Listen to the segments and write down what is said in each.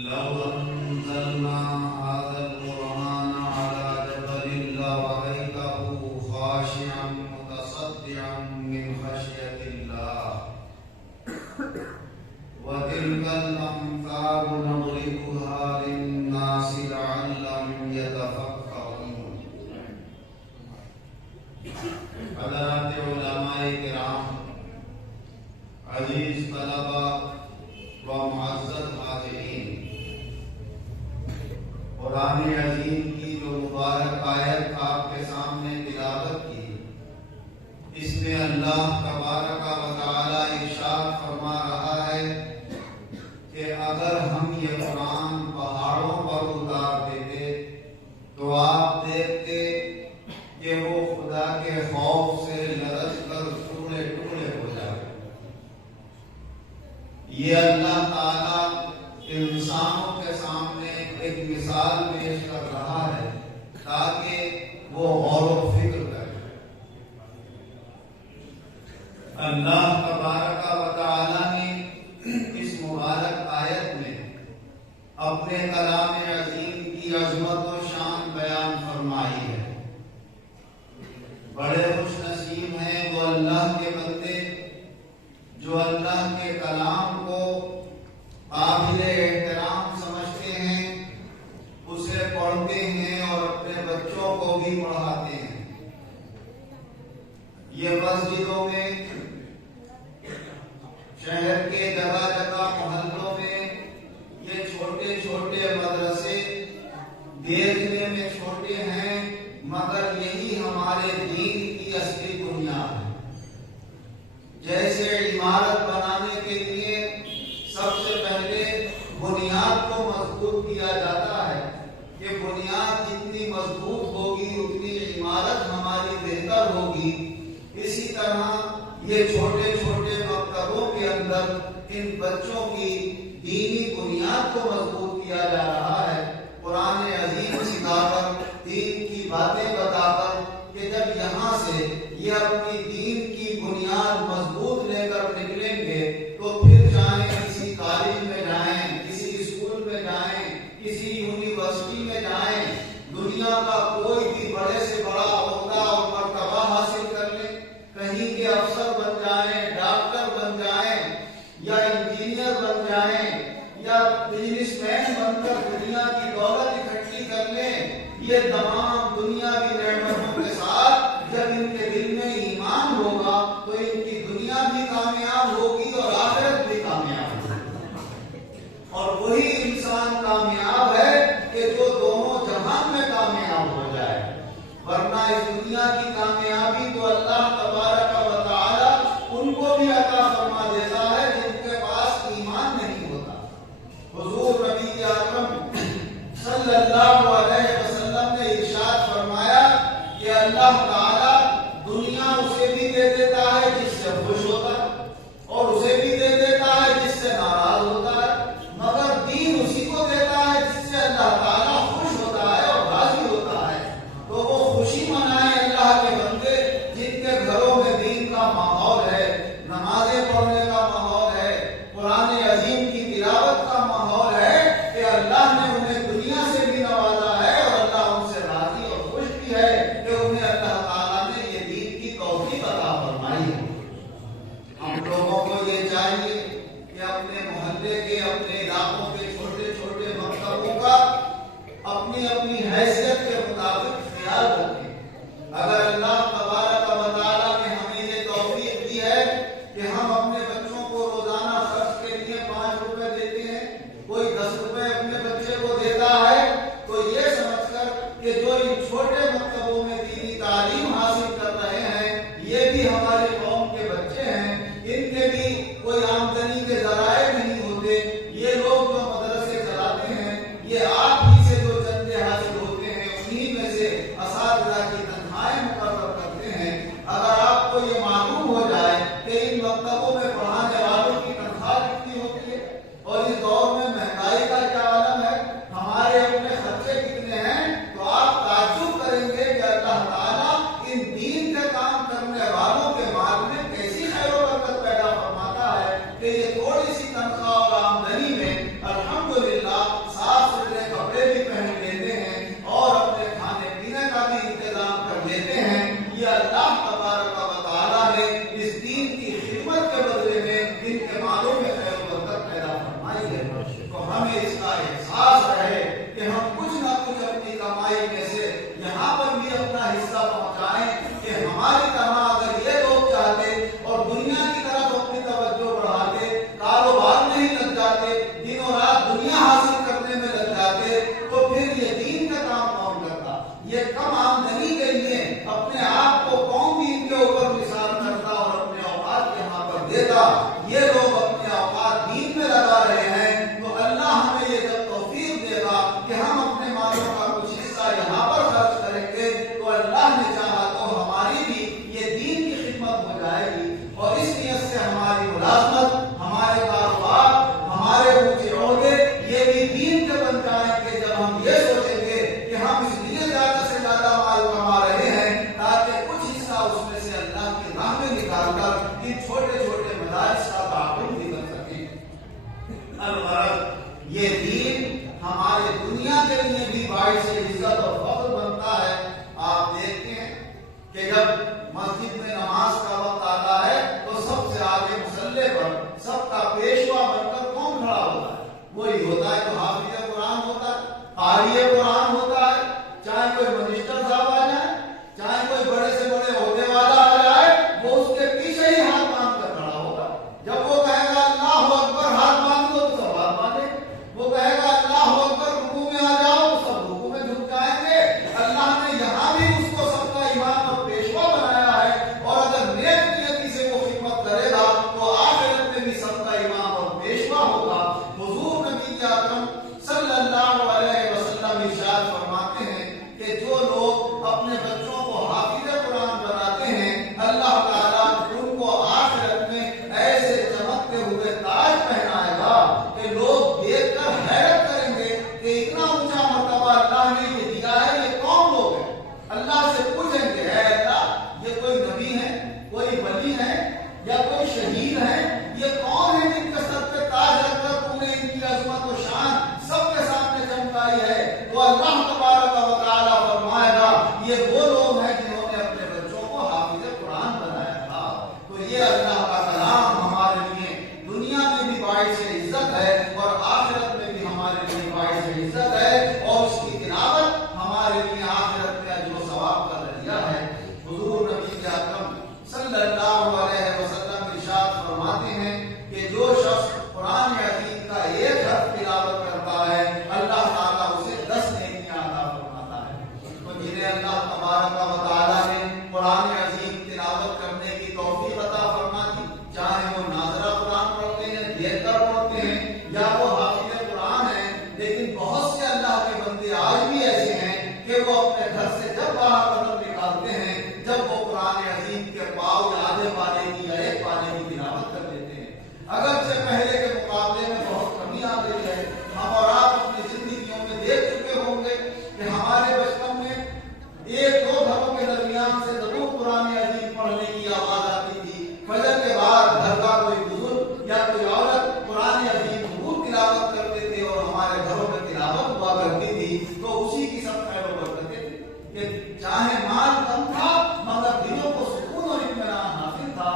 لو أنزلنا هذا القرآن على جبل لرأيته خاشعا متصدعا من خشية الله وتلك الأمثال نضربها للناس لعلهم يتفكرون. حضرات علماء کرام، عزیز طلبہ و معزز حاضرین، قرآن عظیم کی جو مبارک آیت آپ کے سامنے تلاوت کی، اس میں اللہ تبارک و تعالی ارشاد فرما رہا ہے کہ اگر ہم یہ قرآن پہاڑوں پر اتار دیتے تو آپ دیکھتے کہ وہ خدا کے خوف سے لرز کر ٹکڑے ٹکڑے ہو جائے. یہ اللہ تعالیٰ انسانوں کے سامنے ایک مثال پیش کر رہا ہے تاکہ وہ غور و فکر کرے. اللہ تبارک و تعالیٰ نے اس مبارک آیت میں اپنے کلام عظیم کی عظمت و شان بیان فرمائی ہے. بڑے خوش نصیب ہیں وہ اللہ کے بندے جو اللہ کے کلام کو قابل احترام سمجھتے ہیں، اسے پڑھتے ہیں اور اپنے بچوں کو بھی پڑھاتے ہیں. یہ مسجدوں میں، شہر کے جگہ جگہ محلوں میں یہ چھوٹے چھوٹے مدرسے دیکھنے میں چھوٹے ہیں مگر یہی ہمارے دین کی اصلی بنیاد ہے. جیسے عمارت بنانے کے لیے سب سے پہلے بنیاد کو مضبوط کیا جاتا ہے کہ بنیاد جتنی مضبوط ہوگی اتنی عمارت ہماری بہتر ہوگی. اسی طرح یہ چھوٹے چھوٹے مکتبوں کے اندر ان بچوں کی دینی بنیاد کو مضبوط کیا جا رہا ہے، قرآن عظیم سکھا کر، دین کی باتیں بتا کر کہ جب یہاں سے یہ اپنی دین کی بنیاد مضبوط لے کر نکلیں گے تو پھر چاہے کسی کالج میں جائیں، کسی اسکول میں جائیں، کسی یونیورسٹی میں جائیں، دنیا کا کوئی بھی بڑے سے بڑا عہدہ اور مرتبہ حاصل کر لیں، کہیں کے افسر بن جائیں، ڈاکٹر بن جائیں یا انجینئر بن جائیں یا بزنس مین بن کر دنیا کی دولت اکٹھی کر لیں، یہ تمام دنیا کی نعمتوں کے ساتھ جب ان کے دل میں ایمان ہوگا تو ان کی دنیا بھی کامیاب ہوگی اور آخرت بھی کامیاب ہوگی. اور وہی انسان کامیاب ہے کہ جو دونوں جہان میں کامیاب ہو جائے. ورنہ اس دنیا کی کامیابی تو اللہ تبارک و تعالی ان کو بھی عطا فرما دیتا ہے جن کے پاس ایمان نہیں ہوتا. حضور نبی اکرم صلی اللہ علیہ وسلم نے ارشاد فرمایا کہ اللہ تعالی دنیا اسے بھی دے دیتا ہے جس سے خوش ہوتا ہے اور اسے بھی دے دیتا ہے جس سے ناراض ہوتا ہے، مگر دین اسی کو دیتا ہے جس سے اللہ تعالی خوش ہوتا ہے اور راضی ہوتا ہے. تو وہ خوشی منائیں اللہ کے بندے جن کے گھروں میں دین کا ماحول ہے، نمازیں پڑھنے کا ماحول ہے، قرآن عظیم کی تلاوت کا ماحول ہے کہ اللہ نے انہیں دنیا سے بھی نوازا ہے اور اللہ ان سے راضی اور خوش بھی ہے کہ انہیں اللہ تعالیٰ نے یہ دین کی توفیق عطا فرمائی ہے. ہم لوگوں کو یہ چاہیے کہ اپنے محلے کے، اپنے علاقوں کے چھوٹے چھوٹے مکتبوں کا اپنی اپنی حیثیت کے مطابق خیال رکھیں. اگر اللہ تبارک و تعالیٰ نے ہمیں یہ توفیق دی ہے کہ ہم اپنے بچوں کو روزانہ خرچ کے لیے 5 روپے دیتے ہیں، کوئی 10 روپے اپنے بچے کو دیتا ہے، تو یہ سمجھ کر کہ جو ان چھوٹے مکتبوں میں دینی تعلیم حاصل کر رہے ہیں یہ بھی ہمارے قوم کے بچے ہیں، ان کے بھی کوئی آمدنی کے ذرائع نہیں ہوتے. یہ لوگ جو مدرسے چلاتے ہیں یہ آپ ہی سے جو چندے حاصل ہوتے ہیں یہ لوگ اپنے اوقات دین میں لگا رہے ہیں تو اللہ ہمیں یہ جب توفیق دے گا کہ ہم اپنے مالوں کا کچھ حصہ یہاں پر خرچ کریں گے تو اللہ نے چاہا تو ہماری بھی یہ دین کی خدمت ہو جائے گی، اور اس نیت سے ہماری ملازمت، ہمارے کاروبار، ہمارے اونچے عہدے یہ بھی دین کے بن جائیں گے جب ہم یہ سوچیں گے کہ ہم اس لیے زیادہ سے زیادہ مال کما رہے ہیں تاکہ کچھ حصہ اس میں سے اللہ کی راہ میں نکال کر ان چھوٹے چھوٹے مدارس کا تعاون بھی کر سکیں۔ الغرض یہ دین ہمارے دنیا کے لیے بھی باعث عزت اور فخر بنتا ہے۔ آپ دیکھتے ہیں کہ جب مسجد میں نماز کا وقت آتا ہے تو سب سے آگے مصلی پر سب کا پیشوا بن کر کون کھڑا ہوتا ہے؟ وہی ہوتا ہے جو حافظ قرآن ہوتا ہے، قاری قرآن ہوتا ہے، چاہے کوئی منسٹر صاحب آ جائے، چاہے کوئی بڑے سے بڑے عہدے والا آ جائے، وہ اس کے پیچھے ہی ہاتھ باندھ کر کھڑا ہوگا۔ جب وہ کہے گا اللہ اکبر ہاتھ باندھ دو تو سب ہاتھ باندھے، وہ کہے گا اللہ اکبر رکوع میں آ جاؤ تو سب رکوع میں جھک جائیں گے۔ اللہ نے یہاں بھی اس کو سب کا امام اور پیشوا بنایا ہے، اور اگر نیک نیتی سے وہ خدمت کرے گا تو آخرت میں بھی سب کا امام اور پیشوا ہوگا۔ حضور نبی اکرم صلی اللہ علیہ وسلم ارشاد فرماتے ہیں کہ جو لوگ اپنے بچوں کو حافظ قرآن بناتے ہیں اللہ تعالیٰ ان کو آخرت میں ایسے چمکتے ہوئے تاج پہنائے گا کہ لوگ دیکھ کر حیرت کریں گے کہ اتنا اونچا مرتبہ اللہ نے یہ دیا ہے، یہ کون لوگ ہیں؟ اللہ سے پوچھیں گے اے اللہ یہ کوئی نبی ہے، کوئی ولی ہے یا کوئی شہید ہے؟ یہ کون ہے جن کے سر پہ تاج رکھ کر تم نے ان کی عظمت و شان سب کے سامنے چمکائی ہے؟ تو اللہ تبارک و تعالیٰ فرمائے گا یہ وہ لوگ ہیں جنہوں نے اپنے بچوں کو حافظ قرآن بنایا تھا۔ تو یہ اللہ کا کلام ہمارے لیے دنیا میں بھی باعث عزت ہے اور آخرت میں بھی ہمارے لیے باعث عزت ہے، اور اس کی تلاوت ہمارے لیے آخرت میں اجر و ثواب کا ذریعہ ہے۔ حضور نبی اکرم صلی اللہ علیہ وسلم ارشاد فرماتے ہیں کہ جو شخص قرآن عظیم کا ایک حرف تلاوت کرتا ہے اللہ تعالیٰ اسے 10 نیکیاں عطا فرماتا ہے۔ تو جنہیں اللہ تبارک و تعالیٰ نے قرآن عظیم تلاوت کرنے کی توفیق عطا فرما دی، چاہے وہ ناظرہ قرآن پڑھتے ہیں، دیکھ کر پڑھتے ہیں، یا وہ حافظ قرآن ہیں، لیکن بہت سے اللہ کے بندے آج بھی ایسے ہیں کہ وہ اپنے گھر سے جب باہر قدم نکالتے ہیں جب وہ قرآن عظیم کے پاؤ یا آدھے پانے کی یا ایک پانے کی تلاوت کر دیتے ہیں۔ اگرچہ پہلے کے مقابلے میں بہت کمی آ گئی ہے، ہم اور آپ اپنی زندگیوں میں دیکھ چکے ہوں گے کہ ہمارے بچپن میں 1-2 گھروں کے درمیان سے ضرور قرآن عظیم پڑھنے کی آواز آتی تھی۔ فجر کے بعد گھر کا کوئی بزرگ یا کوئی عورت قرآن عظیم ضرور تلاوت کرتے تھے اور ہمارے گھروں میں تلاوت ہوا کرتی تھی، تو اسی کی سب خیر و برکتیں تھیں کہ چاہے مال کم تھا مگر دلوں کو سکون اور اطمینان حاصل تھا۔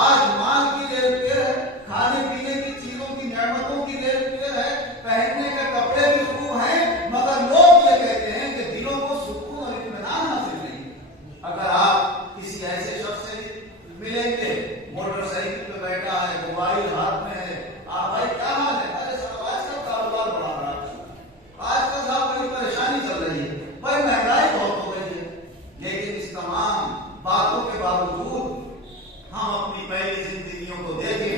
آج مال کی دیر پیر ہے، کھانے پینے کی چیزوں کی نعمتوں کی دیر پیر ہے، پہننے کے کپڑے بھی خوب ہیں، مگر لوگ یہ کہتے ہیں کہ دلوں کو سکون اور اطمینان حاصل نہیں۔ اگر آپ کسی ایسے شخص سے ملیں گے، موٹر سائیکل پہ بیٹھا ہے، موبائل ہاتھ میں ہے، آپ بھائی کیا حال ہے؟ ارے صاحب آج کل کاروبار بڑھا رہا ہے، آج کل صاحب بڑی پریشانی چل رہی ہے، بھائی مہنگائی بہت ہو گئی ہے۔ لیکن اس تمام باتوں کے باوجود ہم اپنی پہلی زندگیوں کو دیکھیں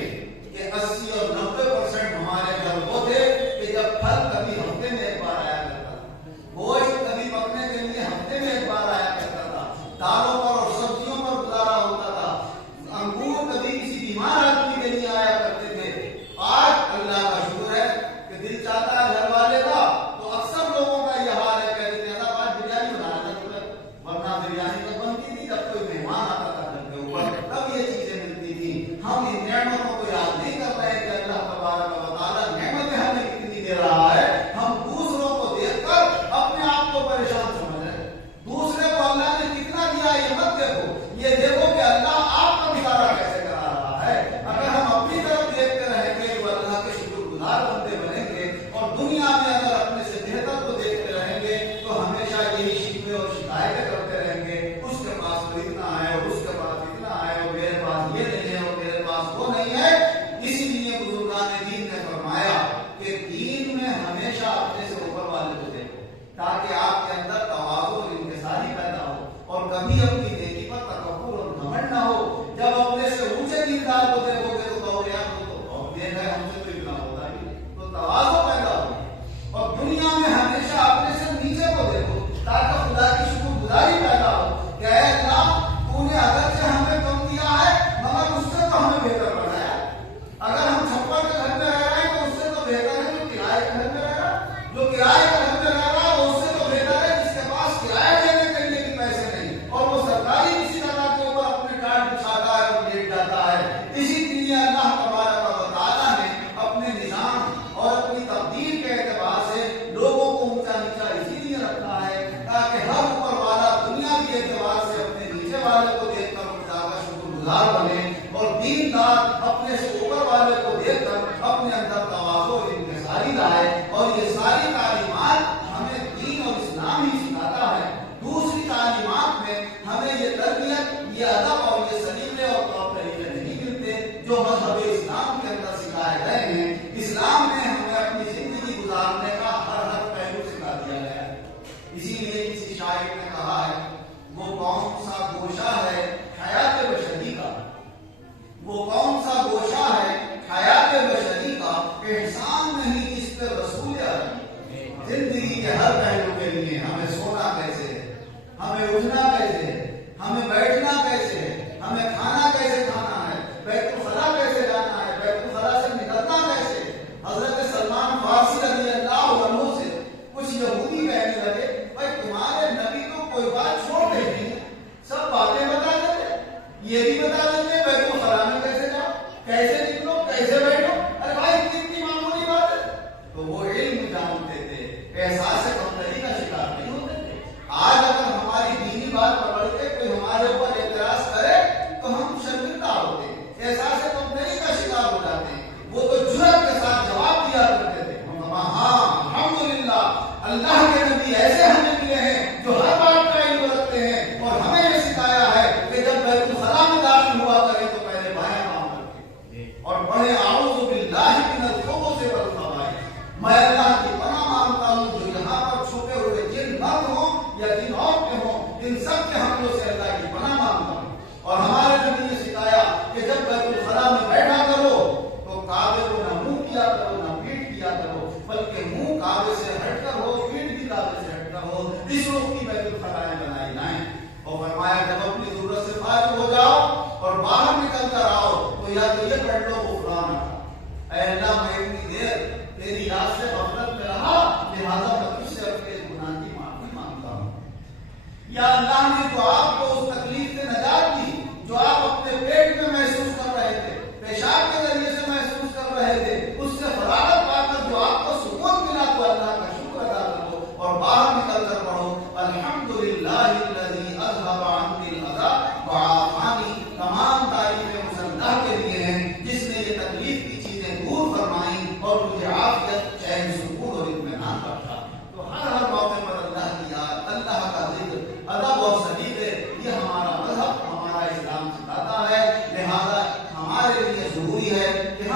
کہ 80 اور 90% ہمارے گھر وہ تھے کہ جب پھل کبھی ہفتے میں ایک بار آیا کرتا تھا، گوشت کبھی پکنے کے لیے ہفتے میں ایک بار آیا کرتا تھا، دالوں پر اور سبزیوں پر گزارا ہوتا تھا، انگور کبھی کسی بیمار آدمی کے لیے آیا کرتے تھے۔ آج اللہ کا شکر ہے کہ دل چاہتا ہے گھر والے کا تو اکثر لوگوں کا یہ حال ہے کہ آج بریانی بنانا تھا، ورنہ بریانی تو بنتی تھی جب کوئی مہمان آتا تھا گھر کے اوپر، تب یہ چیزیں ملتی تھی۔ ہم ان نعمتوں کو یاد نہیں کر رہے کہ ہمیں اٹھنا کیسے ہے، ہمیں بیٹھنا کیسے ہے، ہمیں کھانا کیسے کھانا ہے، بیت الخلا کیسے جانا ہے، بیت الخلا سے نکلنا کیسے ہے۔ حضرت سلمان فارسی رضی اللہ عنہ سے کچھ یہودی کہنے لگے بھائی تمہارے نبی تو کوئی بات چھوڑتے نہیں، سب باتیں بتا دیتے، یہ بھی بتا دیتے بیت الخلا میں کیسے جاؤ، کیسے نکلو، کیسے بیٹھو۔ ارے بھائی کتنی معمولی بات ہے۔ تو وہ علم جانتے تھے، احساس کمتری کا شکار نہیں ہوتے تھے۔ آج اگر ہماری دینی بات پکڑ کے کوئی ہمارے اوپر اعتراض کرے تو ہم شرمندہ ہوتے ہیں، احساس کمتری کا شکار ہو جاتے ہیں۔ وہ تو جرأت کے ساتھ جواب دیا کرتے تھے، ہاں الحمدللہ اللہ کے نبی ایسے ہمیں ملے ہیں جو ہر بات کا علم رکھتے ہیں، اور ہمیں یہ سکھایا ہے کہ جب بیت الخلا میں داخل ہوا کرے تو پہلے بایاں پاؤں رکھے اور پڑھے اعوذ باللہ من الخبث والخبائث۔ میں اللہ کی پناہ مانگتا ہوں جو یہاں پر چھپے ہوئے جن مرد ہوں یا جن عورتیں ہوں، ان سب کے حملوں سے اللہ کی پناہ مانگتا ہوں۔ اور ہمارے نبی نے سکھایا کہ جب بیت الخلا میں بیٹھا کرو تو کعبے کو نہ منہ کیا کرو نہ پیٹ کیا کرو، بلکہ منہ کعبے سے ہٹ کر ہو، پیٹ بھی کعبے سے ہٹ کر ہو، اس رخ کی بیت الخلائیں بنائی جائیں۔ اور فرمایا جب اپنی ضرورت سے فارغ ہو جاؤ اور باہر نکل کر آؤ تو یا تو یہ پڑھ لو غفرانک، اے اللہ میں اتنی دیر تیری یاد سے غفلت میں رہا، لہذا میں تجھ سے اپنے گناہ کی معافی مانگتا ہوں۔ یا اللہ نے جو آپ کو اس تکلیف سے نجات دی جو آپ اپنے پیٹ میں محسوس کر رہے تھے، پیشاب کے ذریعے سے محسوس کر رہے تھے، اس سے فراغت پا کر جو آپ کو سکون ملا تو اللہ کا شکر ادا کرو اور باہر نکل کر پڑھو الحمدللہ الذی اذھب عنی الاذی وعافانی۔ تمام تعریفیں اس اللہ کے لیے ہیں جس نے یہ تکلیف کی چیزیں دور فرمائیں اور مجھے عافیت، چین، سکون اور اطمینان بخشا۔ تو ہر موقع پر اللہ کی یاد، اللہ کا ذکر، ادب اور سلیقے، یہ ہمارا مذہب، ہمارا اسلام سکھاتا ہے۔ لہذا ہمارے لیے ضروری ہے کہ